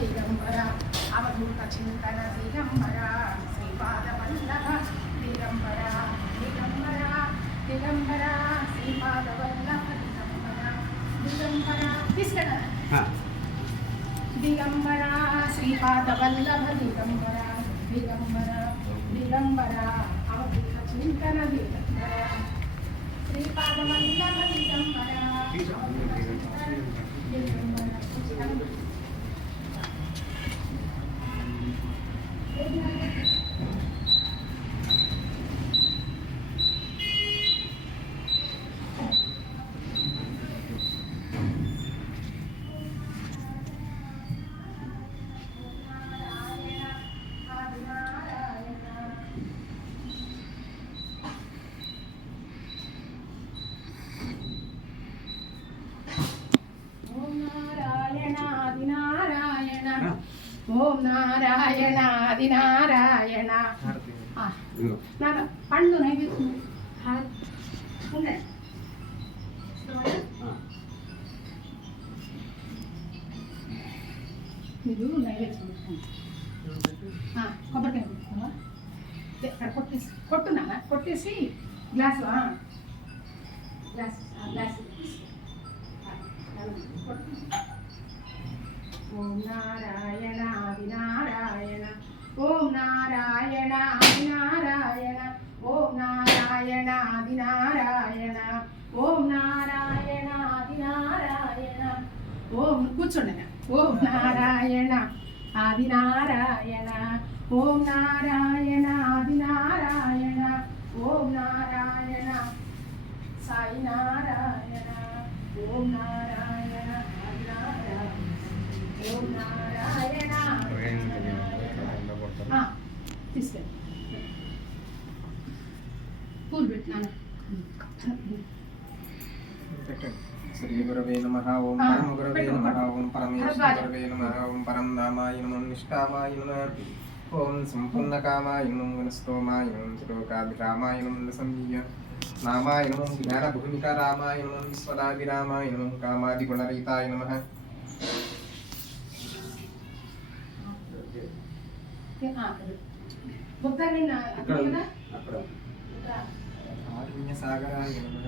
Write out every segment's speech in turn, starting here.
దిగంబర అవధూత చింతన దిగంబర శ్రీపాద వల్లభ దిగంబర దిగంబర దిగంబర శ్రీపాద వల్లభ దిగంబర దిగంబర తీసుకెళ్ళ దిగంబర శ్రీపాద వల్లభ దిగంబర దిగంబర దిగంబర అవధూత చింతన దిగంబర శ్రీపాద వల్లభ దిగంబర దిగంబర ఓం నారాయణ ఆది నారాయణ. పండు నైవేద్యం మీరు నైవేద్యం కొబ్బరికాయ పెట్టుకోవా? దే, అక్కడ కొట్టేసి కొట్టున్నా కొట్టేసి గ్లాసు ఆ. గ్లాస్ ఆ, గ్లాస్. ఓం నారాయణ ఓం కూర్చోండి ఓం నారాయణ ఆది నారాయణ ఓం నారాయణ ఆది నారాయణ ఓం నారాయణ సాయి నారాయణ ఓం నారాయణ ఆది నారాయణ ఓం నారాయణ ఆ, తీసుకెళ్ళి పూలు పెట్టినాను శ్రీ గురవే నమ ఓం పరమ గురవే నమ. ఓం పరమేశ్వర గురవే నమ ఓం పరం నామాయ నమో నిష్కామాయ నమ. ఓం సంపూర్ణ కామాయ నమో గుణస్తోమాయ నమో శ్లోకాభిరామాయ నమో సంజీయ నామాయ నమో జ్ఞాన భూమిక రామాయ నమో విశ్వదాభిరామాయ నమో. కామాది గుణరహితాయ నమ. సాగరాయ నమ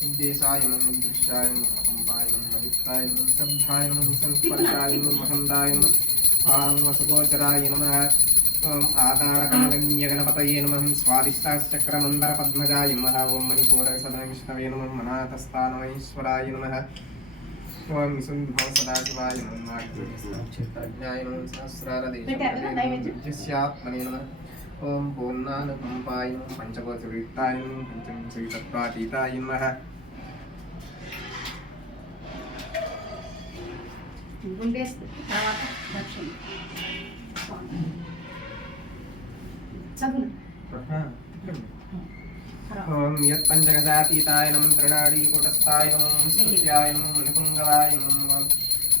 నమో హింసాయ నమో నమో నమో నమో దృశ్యాయ నమో అకంపాయ నమో అదిత్తాయ నమో శబ్దాయ నమో సంస్పర్శాయ నమో మహందాయ నమో ఆం వసగోచరాయ నమః ఓం ఆదాడకమలన్యగణపతయే నమః స్వాదిష్టాశ్చక్రమందర పద్మజాయ నమః ఓం నమః మనాథస్థానమహేశ్వరాయ నమః ఓం విశుద్ధో సదాశివాయ నమః నమః. సహస్రారదేశ్యాత్మనే నమః ఓం పూర్ణానుకంపాయ నమః పంచకోశవిత్తాయ నమః పంచవింశతితత్వాతీతాయ నమః గుండేసి తర్వాత దక్షిణ చదువు ఓం యత్పంచగజాతీతాయ నమః త్రినాడీకూటస్థాయ నమః స్తుత్యాయ నమః మణిపుంగవాయ నమః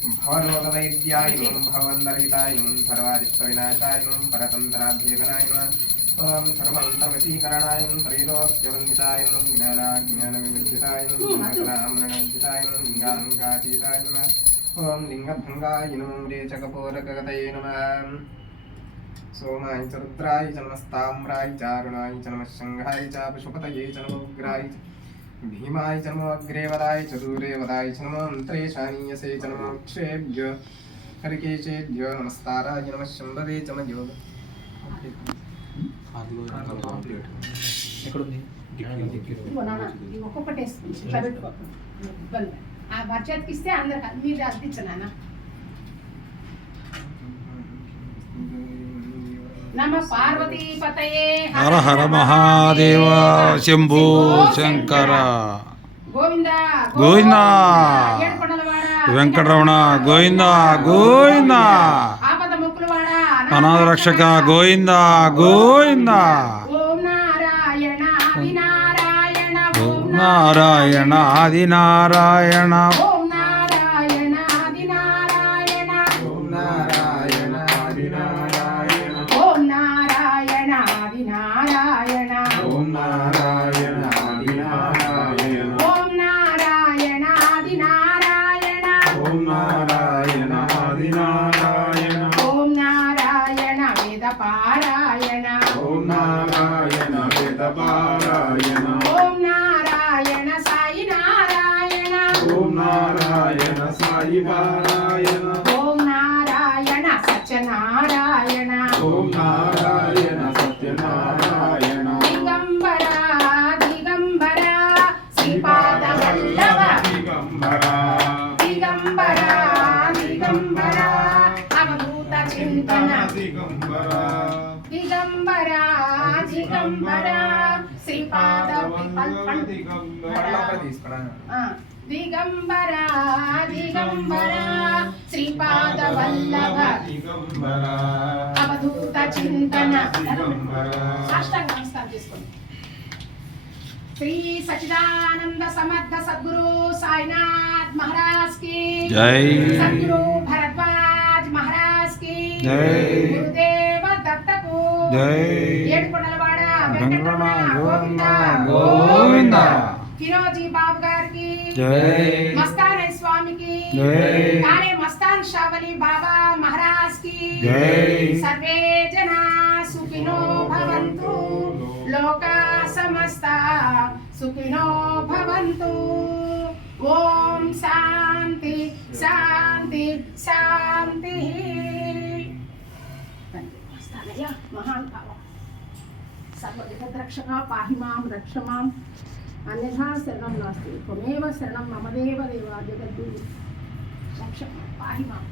भवनोदवैद्याय ॐ भवन्दरहिताय ॐ सर्वादिष्टविनाशाय ॐ परतन्त्राभ्येकनाय ॐ सर्वन्तर्वशीकरणाय ॐ त्रैलोक्यवन्दिताय ॐ ज्ञानाज्ञानविवर्जिताय ॐ मृणविजिताय ॐ लिङ्गाङ्गातीताय नमः ॐ लिङ्गभङ्गाय नमो रेचकपोरकगतये नमः सोमाय च रुद्राय च नमस्ताम्राय चारुणाय च नमः शङ्घाय च पशुपतये च नमोग्राय च भीमाय च नमो अग्रेवदाय च दूरेवदाय च नमो अन्त्रेशानीयसे च नमो क्षेभ्य हरिकेशेभ्यो नमस्ताराय नमः शम्भवे च मयो ఎక్కడుంది ఇదిగో నాన్న ఇది ఒక్కొక్కటి వేసుకుని ఇట్లా పెట్టుకో ఇబ్బంది ఆ బడ్జెట్కి ఇస్తే అందరికి మీరు అర్థించు హర హర మహాదేవ శంభో శంకర. గోవింద వెంకటరమణ గోవింద గోవింద. అనాథరక్షక గోవింద గోవింద. నారాయణ ఆది నారాయణ నారాయణ. ఓం నారాయణ వేద పారాయణ. చింతన దిగంబర దిగంబర దిగంబర శ్రీపాద దిగంబర దిగంబర శ్రీపాద వల్లభ దిగంబర అవధూత చింతన దిగంబర సాష్టాంగ నమస్కారం చేసుకోండి. శ్రీ సచిదానంద సమర్థ సద్గురు సాయినాథ్ మహారాజ్కి జై. సద్గురు జై. గురుదేవ దత్తకు జై. ఏడుకొండలవాడ వెంకటరమణ వెంకటరమణ గోవింద గోవింద గోవింద ఫిరోజీ బాబు గారికి జై మస్తాన్ స్వామికి జై. కానే మస్తాన్ షావలి బాబా మహారాజ్ కి జై. సర్వే జనా సుఖినో భవంతు లోకా సమస్త సుఖినో భవంతు ఓం శాంతి శాంతి శాంతి तनय महान् भव सर्वजगद्रक्षका पाहि माँ रक्ष माम् अन्यथा शरणं नास्ति। त्वमेव शरणं मम देव देव जगद्गुरु रक्ष पाहि माँ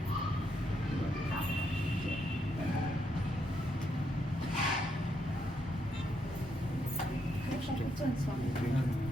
स्वामी।